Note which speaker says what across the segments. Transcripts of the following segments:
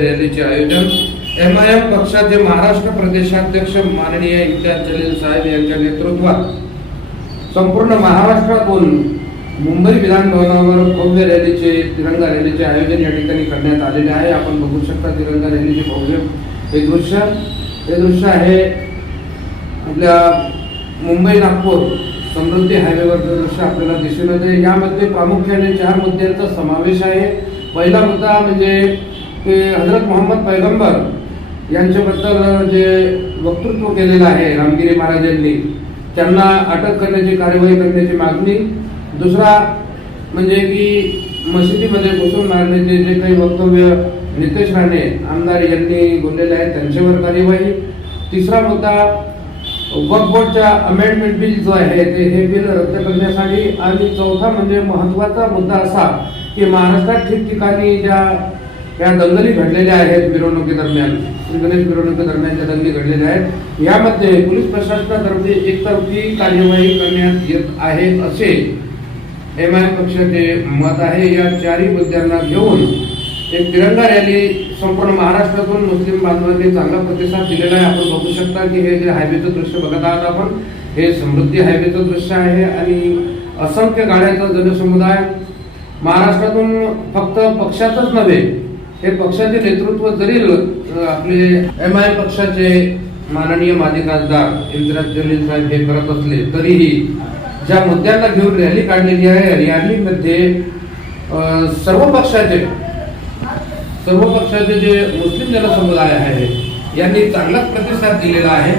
Speaker 1: रॅलीचे आयोजन. M I am पक्षाचे महाराष्ट्र प्रदेशाध्यक्ष माननीय इम्तियाज जलील साहेब यांच्या नेतृत्वात. संपूर्ण महाराष्ट्रातून मुंबई विधान भव्य रॅलीचे तिरंगा रॅलीचे आयोजन या ठिकाणी करण्यात आलेले आहे. आपण बघू शकता तिरंगा रॅलीचे भव्य हे दृश्य. हे दृश्य आहे आपल्या मुंबई नागपूर समृद्धी हायवेवरचं दृश्य आपल्याला दिसून येते यामध्ये प्रामुख्याने चार मुद्द्यांचा समावेश आहे. पहिला मुद्दा म्हणजे ते हजरत मोहम्मद पैगंबर यांच्याबद्दल जे वक्तृत्व केलेलं आहे रामगिरी महाराजांनी त्यांना अटक करण्याची कार्यवाही करण्याची मागणी. दुसरा म्हणजे की मशिदीमध्ये घुसून मारण्याचे जे काही वक्तव्य नितेश राणे आमदार यांनी बोललेले आहेत त्यांच्यावर कार्यवाही. तिसरा मुद्दा वक्फ बोर्डच्या अमेंडमेंट बिल जो आहे ते हे बिल रद्द करण्यासाठी आणि चौथा म्हणजे महत्त्वाचा मुद्दा असा की महाराष्ट्रात ठिकठिकाणी ज्या या दंगली घडलेल्या आहेत मिरवणुकीदरम्यान श्री गणेश मिरवणुकीदरम्यान ज्या दंगली घडलेल्या आहेत यामध्ये पोलीस प्रशासनातर्फे एकतर्फी कार्यवाही करण्यात येत आहे असे एम आय पक्षाचे मत आहे. या चारही मुद्द्यांना घेऊन एक तिरंगा रॅली संपूर्ण महाराष्ट्रातून मुस्लिम बांधवांनी चांगला प्रतिसाद दिलेला आहे. आपण बघू शकता की हे जे हायवेचं दृश्य बघत आहात आपण हे समृद्धी हायवेचं दृश्य आहे आणि असंख्य गाड्यांचा जनसमुदाय महाराष्ट्रातून फक्त पक्षाचंच नव्हे हे पक्षाचे नेतृत्व जरी आपले एम आय पक्षाचे माननीय माजी खासदार इंदिराज जलील साहेब हे करत असले तरीही ज्या मुद्द्यांना घेऊन रॅली काढलेली आहे रॅलीमध्ये सर्व पक्षाचे सर्व पक्षाचे जे मुस्लिम जनसमुदाय आहे यांनी चांगलाच प्रतिसाद दिलेला आहे.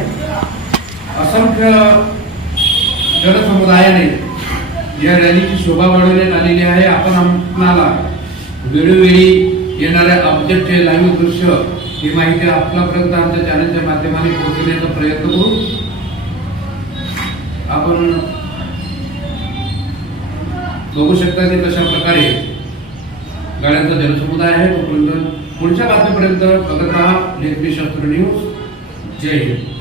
Speaker 1: असंख्य जनसमुदायाने या रॅलीची शोभा वाढवण्यात आलेली आहे. आपण आपणाला वेळोवेळी येणाऱ्या अपडेटचे लाईव्ह दृश्य ही माहिती आपल्यापर्यंत आमच्या चॅनलच्या माध्यमाने पोहोचवण्याचा प्रयत्न करू. आपण बघू शकता की कशा प्रकारे गाड्यांचा जनसमुदाय आहे तोपर्यंत पुढच्या बातमीपर्यंत बघत राहा लेखी शास्त्र न्यूज. जय हिंद.